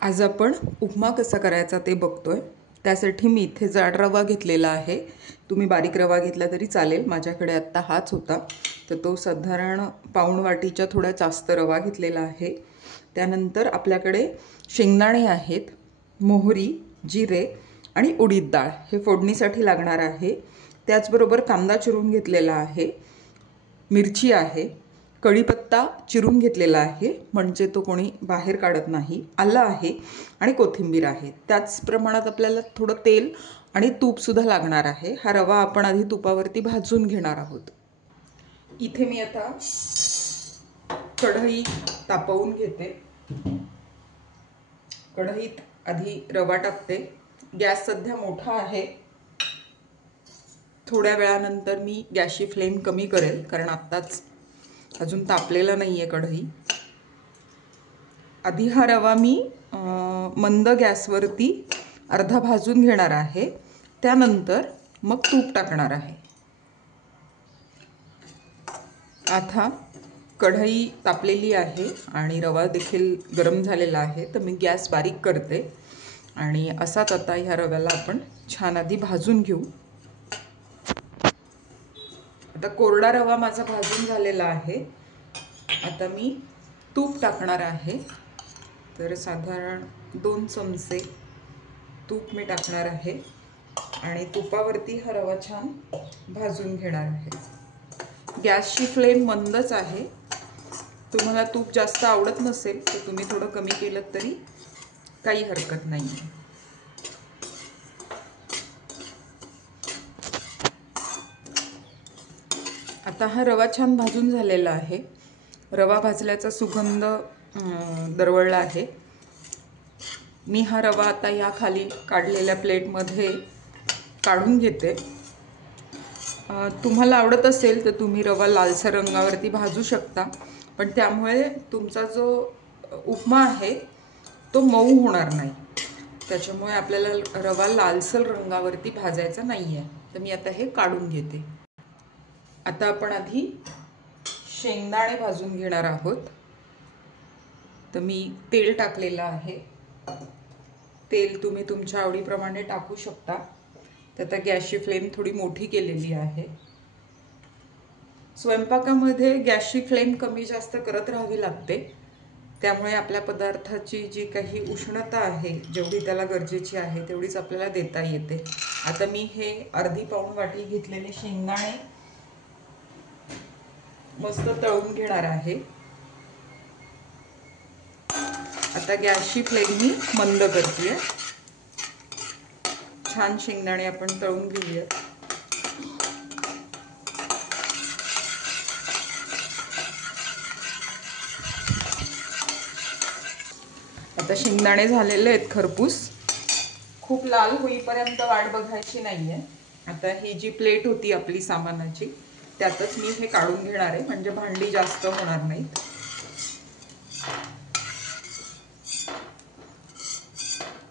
आज आपण उपमा कसा करायचा ते बघतोय। त्यासाठी मी इथे जाड रवा घेतलेला आहे। तुम्ही बारीक रवा घेतला तरी चालेल, माझ्याकडे आत्ता हाच होता, तर तो साधारण पाऊण वाटीच्या थोडा जास्त रवा घेतलेला आहे। त्यानंतर आपल्याकडे शेंगदाणे आहेत, मोहरी, जिरे आणि उडीद डाळ हे फोडणीसाठी लागणार आहे। त्याचबरोबर कांदा चिरून घेतलेला आहे, मिरची आहे, कढीपत्ता चिरून घेतलेला आहे म्हणजे तो कोणी बाहेर काढत नाही, आलं आहे आणि कोथिंबीर आहे। त्याच प्रमाणात आपल्याला थोडं तेल आणि तूपसुद्धा लागणार आहे। हा रवा आपण आधी तुपावरती भाजून घेणार आहोत। इथे मी आता कढई तापवून घेते। कढईत आधी रवा टाकते। गॅस सध्या मोठा आहे। थोड्या वेळानंतर मी गॅसची फ्लेम कमी करेल, कारण आत्ताच अजून तापलेला नाही आहे कढई। आधी हा रवा मी मंद गॅसवरती अर्धा भाजून घेणार आहे, त्यानंतर मग तूप टाकणार आहे। आता कढई तापलेली आहे आणि रवा देखील गरम झालेला आहे, तर मी गॅस बारीक करते आणि असाच आता ह्या रव्याला आपण छान आधी भाजून घेऊ। आता कोरडा रवा माझा भाजून झालेला आहे। आता मी तूप टाकणार आहे, तर साधारण 2 चमचे तूप मी टाकणार आहे आणि तुपावरती हा रवा छान भाजून घेणार आहे। गॅसची फ्लेम मंदच आहे। तुम्हाला तूप जास्त आवडत नसेल तर तुम्ही थोडं कमी केलं तरी काही हरकत नाही आहे। आता हा रवा छान भाजून झालेला आहे। रवा भाजल्याचा सुगंध दरवळला आहे। मी हा रवा आता या खाली काढलेल्या प्लेटमध्ये काढून घेते। तुम्हाला आवडत असेल तर तुम्ही रवा लालसर रंगावरती भाजू शकता, पण त्यामुळे तुमचा जो उपमा आहे तो मऊ होणार नाही। त्याच्यामुळे आपल्याला रवा लालसर रंगावरती भाजायचा नाही आहे। तर मी आता हे काढून घेते। आता आपण आधी शेंगदाणे भाजून घेणार आहोत। तर मी तेल टाकलेलं आहे। तेल तुम्ही तुमच्या आवडीप्रमाणे टाकू शकता। तर आता गॅसची फ्लेम थोडी मोठी केलेली आहे। स्वयंपाकामध्ये गॅसची फ्लेम कमी जास्त करत राहावी लागते, त्यामुळे आपल्या पदार्थाची जी काही उष्णता आहे, जेवढी त्याला गरजेची आहे तेवढीच आपल्याला देता येते। आता मी हे अर्धी पाऊण वाटी घेतलेले शेंगदाणे मस्त तळून घेणार आहे। आता गॅसची फ्लेम मी मंद करते। छान शेंगदाणे आपण तळून घेऊया। आता शेंगदाणे झालेले आहेत खरपूस, खूप लाल होईपर्यंत वाट बघायची नाहीये। आता ही जी प्लेट होती आपली सामानाची, त्यातच मी हे काढून घेणार आहे, म्हणजे भांडी जास्त होणार नाहीत।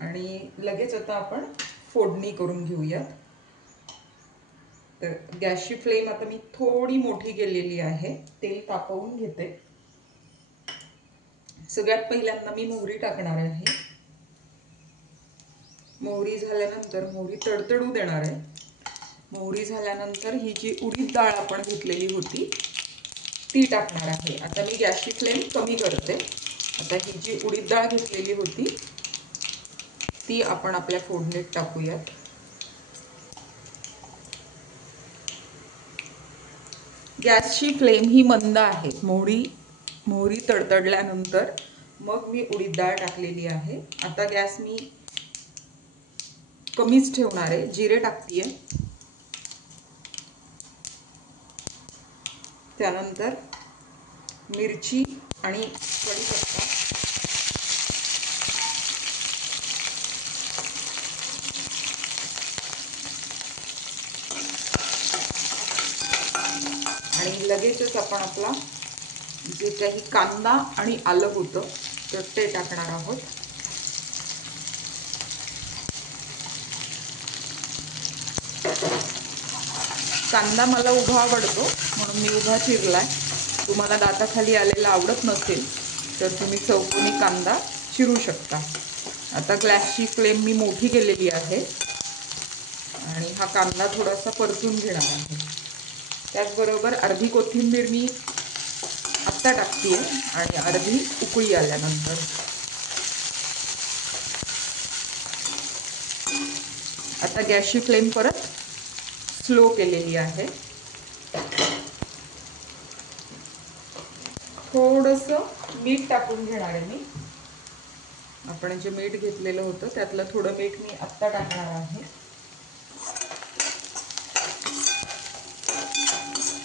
आणि लगेच आता आपण फोडणी करून घेऊया। तर गॅसची फ्लेम आता मी थोडी मोठी केलेली आहे। तेल तापवून घेते। सगळ्यात पहिल्यांदा मी मोहरी टाकणार आहे। मोहरी झाल्यानंतर मोहरी तडतडू देणार आहे। मोहरी झाल्यानंतर ही जी उडीद डाळ आपण घेतलेली होती ती टाकणार आहे। आता मी गॅसची फ्लेम कमी करते। आता ही जी उडीद डाळ घेतलेली होती ती आपण आपल्या फोडणीत टाकूयात। गॅसची फ्लेम ही मंद आहे। मोहरी तडतडल्यानंतर मग मी उडीद डाळ टाकलेली आहे। आता गॅस मी कमीच ठेवणार आहे। जिरे टाकतीये, त्यानंतर मिरची आणि कढीपत्ता, आणि लगेचच आपण आपला जे काही कांदा आणि आलं होतं तर ते टाकणार आहोत। कांदा मला उभा आवडतो म्हणून मी उभा चिरलाय। तुम्हाला दाताखाली आलेला आवडत नसेल तर तुम्ही चौकोनी कांदा चिरू शकता। आता गॅसची फ्लेम मी मोठी केलेली आहे आणि हा कांदा थोडासा परतून घेणार आहे. त्याचबरोबर अर्धी कोथिंबीर मी आत्ता टाकते आणि अर्धी उकळी आल्यानंतर. आता गॅसची फ्लेम परत स्लो केलेली आहे. थोडंसं मीठ टाकून घेणार आहे मी. आपण जे मीठ घेतलेलं होतं त्यातलं थोडं मीठ मी आत्ता टाकणार आहे.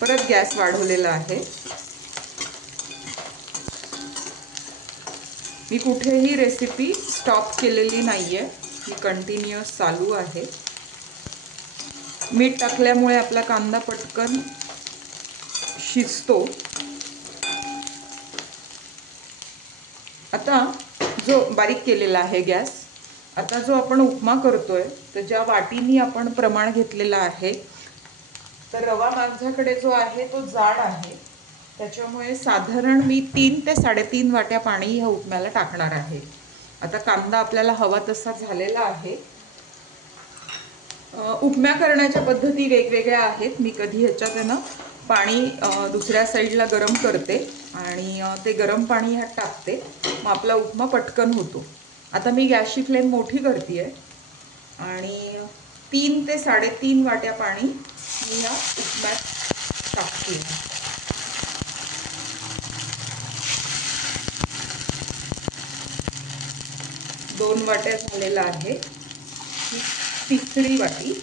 परत गॅस वाढवलेला आहे. मी कुठेही रेसिपी स्टॉप केलेली नाहीये, ही कंटिन्युअस चालू आहे. मीठ टाकल्यामुळे आपला कांदा पटकन शिजतो. आता जो बारीक केलेला आहे गॅस, आता जो आपण उपमा करतोय तर ज्या वाटीनी आपण प्रमाण घेतलेलं आहे, तर रवा माझ्याकडे जो आहे तो जाड आहे, त्याच्यामुळे साधारण मी 3 ते 3.5 वाट्या पाणी ह्या उपम्याला टाकणार आहे. आता कांदा आपल्याला हवा तसा झालेला आहे. उपम्या करण्याच्या पद्धती वेगवेगळ्या आहेत. मी कधी ह्याच्यात आहे ना पाणी दुसऱ्या साईडला गरम करते आणि ते गरम पाणी ह्यात टाकते, मग आपला उपमा पटकन होतो. आता मी गॅसची फ्लेम मोठी करते आणि 3 ते 3.5 वाट्या पाणी मी या उपम्यात टाकते. 2 वाट्या झालेला आहे. ही तिसरी वाटी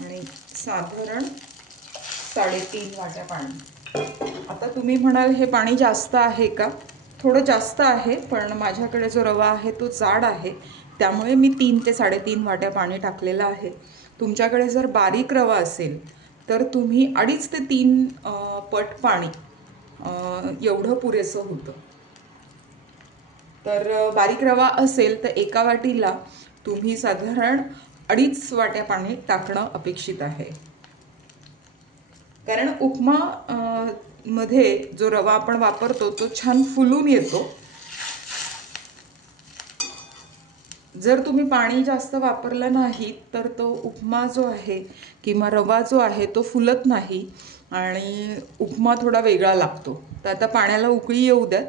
आणि साधारण 3.5 वाट्या पाणी. आता तुम्ही म्हणाल हे पाणी जास्त आहे का? थोडं जास्त आहे, पण माझ्याकडे जो रवा आहे तो जाड आहे, त्यामुळे मी 3 ते 3.5 वाट्या पाणी टाकलेलं आहे. तुमच्याकडे जर बारीक रवा असेल तर तुम्ही 2.5 ते 3 पट पाणी एवढं पुरेसं होतं. तर बारीक रवा असेल तर एका वाटीला तुम्ही साधारण 2.5 वाट्या पाणी टाकणं अपेक्षित आहे. कारण उपमा मध्ये जो रवा आपण वापरतो तो छान फुलून येतो. जर तुम्ही पाणी जास्त वापरलं नाही तर तो उपमा जो आहे किंवा रवा जो आहे तो फुलत नाही आणि उपमा थोडा वेगळा लागतो. तर आता पाण्याला उकळी येऊ द्यात.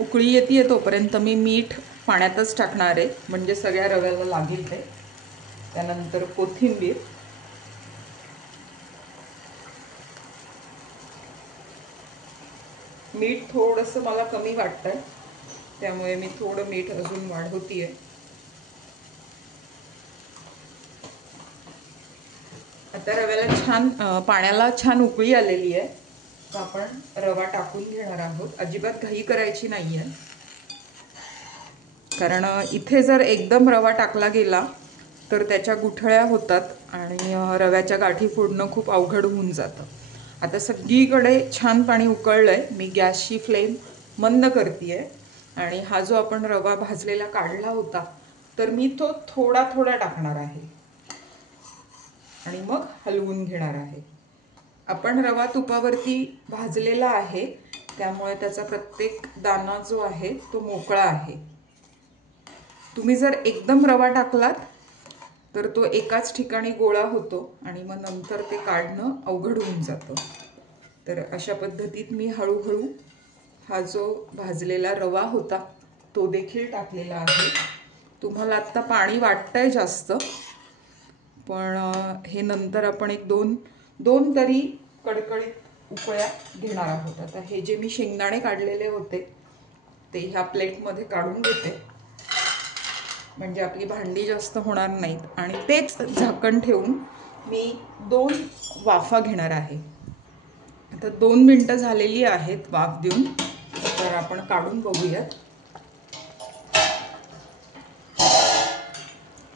उकळी येते तोपर्यंत मी मीठ पाण्यातच टाकणार आहे, म्हणजे सगळ्या रव्याला लागेल ते. त्यानंतर कोथिंबीर, मीठ थोडंसं मला कमी वाटतंय, त्यामुळे मी थोडं मीठ अजून वाढवतीये. आता रव्याला छान पाण्याला छान उकळी आलेली आहे, तर आपण रवा टाकून घेणार आहोत. अजिबात घाई करायची नाही आहे, कारण इथे जर एकदम रवा टाकला गेला तर त्याच्या गुठळ्या होतात आणि रव्याच्या गाठी फोडणं खूप अवघड होऊन जातं. आता सगळीकडे छान पाणी उकळलंय. मी गॅसची फ्लेम मंद करते आणि हा जो आपण रवा भाजलेला काढला होता तर मी तो थोडा थोडा टाकणार आहे आणि मग हलवून घेणार आहे. आपण रवा तुपावरती भाजलेला आहे, त्यामुळे त्याचा प्रत्येक दाणा जो आहे तो मोकळा आहे. तुम्ही जर एकदम रवा टाकलात तर तो एकाच ठिकाणी गोळा होतो आणि मग नंतर ते काढणं अवघड होऊन जातं. तर अशा पद्धतीत मी हळूहळू हा जो भाजलेला रवा होता तो देखील टाकलेला आहे. तुम्हाला आत्ता पाणी वाटतंय जास्त, पण हे नंतर आपण एक दोन तरी कडकडीत उकळ्या घेणार आहोत. आता हे जे मी शेंगदाणे काढलेले होते ते ह्या प्लेटमध्ये काढून घेते, म्हणजे आपली भांडी जास्त होणार नाहीत. आणि तेच झाकण ठेवून मी 2 वाफा घेणार आहे. आता 2 मिनटं झालेली आहेत वाफ देऊन, तर आपण काढून बघूयात.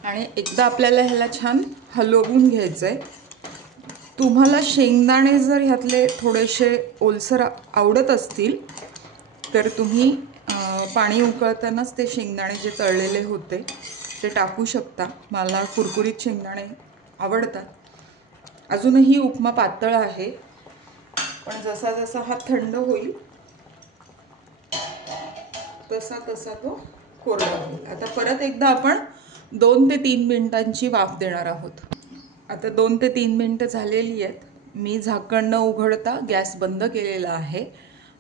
आणि एकदा आपल्याला ह्याला छान हलवून घ्यायचं आहे. तुम्हाला शेंगदाणे जर ह्यातले थोडेसे ओलसर आवडत असतील तर तुम्ही पाणी उकळतानाच ते शेंगदाणे जे तळलेले होते ते टाकू शकता. मला कुरकुरीत शेंगदाणे आवडतात. अजूनही उपमा पातळ आहे, पण जसा जसा हा थंड होईल तसा तसा तो कोरडा होईल. आता परत एकदा आपण 2 ते 3 मिनिटांची वाफ देणार आहोत. आता 2 ते 3 मिनिटं झालेली आहेत. मी झाकण न उघडता गॅस बंद केलेला आहे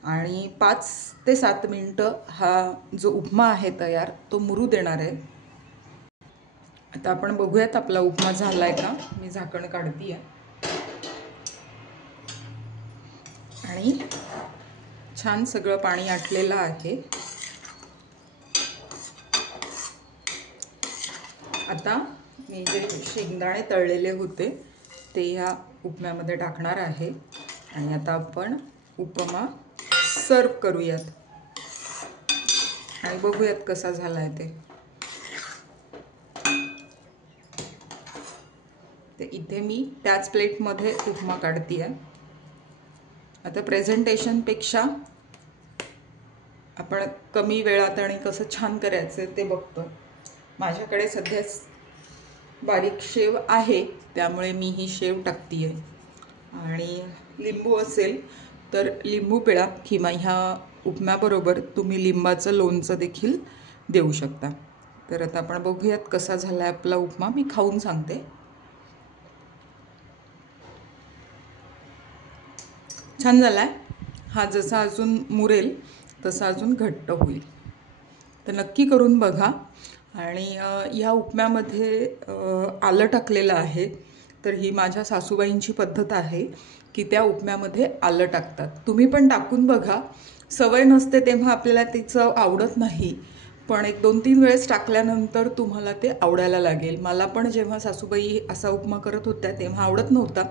आणि 5 ते 7 मिनिटं हा जो उपमा आहे तयार तो मुरू देणार आहे. आता आपण बघूयात आपला उपमा झालाय का. मी झाकण काढते आहे आणि छान सगळं पाणी आटलेलं आहे. आता मी जे शेंगदाणे तळलेले होते ते ह्या उपम्यामध्ये टाकणार आहे आणि आता आपण उपमा सर्व करूयात आणि बघूयात कसा झाला आहे ते इथे मी त्याच प्लेटमध्ये उपमा काढते आहे. आता प्रेझेंटेशनपेक्षा आपण कमी वेळात आणि कसं छान करायचं ते बघतो. माझ्याकडे सध्या बारीक शेव आहे त्यामुळे मी ही शेव टाकते आहे आणि लिंबू असेल तर लिंबू पिळा किंवा ह्या उपम्याबरोबर तुम्ही लिंबाचं लोणचं देखील देऊ शकता. तर आता आपण बघूयात कसा झाला आहे आपला उपमा. मी खाऊन सांगते. छान झाला आहे. हा जसा अजून मुरेल तसा अजून घट्ट होईल. तर नक्की करून बघा. आणि ह्या उपम्यामध्ये आलं टाकलेलं आहे. तर ही माझ्या सासूबाईंची पद्धत आहे की त्या उपम्यामध्ये आलं टाकतात. तुम्ही पण टाकून बघा. सवय नसते तेव्हा आपल्याला ती चव आवडत नाही, पण 1-2-3 वेळेस टाकल्यानंतर तुम्हाला ते आवडायला लागेल. मला पण जेव्हा सासूबाई असा उपमा करत होत्या तेव्हा आवडत नव्हता,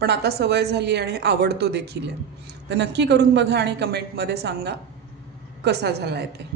पण आता सवय झाली आणि आवडतो देखील आहे. तर नक्की करून बघा आणि कमेंटमध्ये सांगा कसा झाला आहे ते.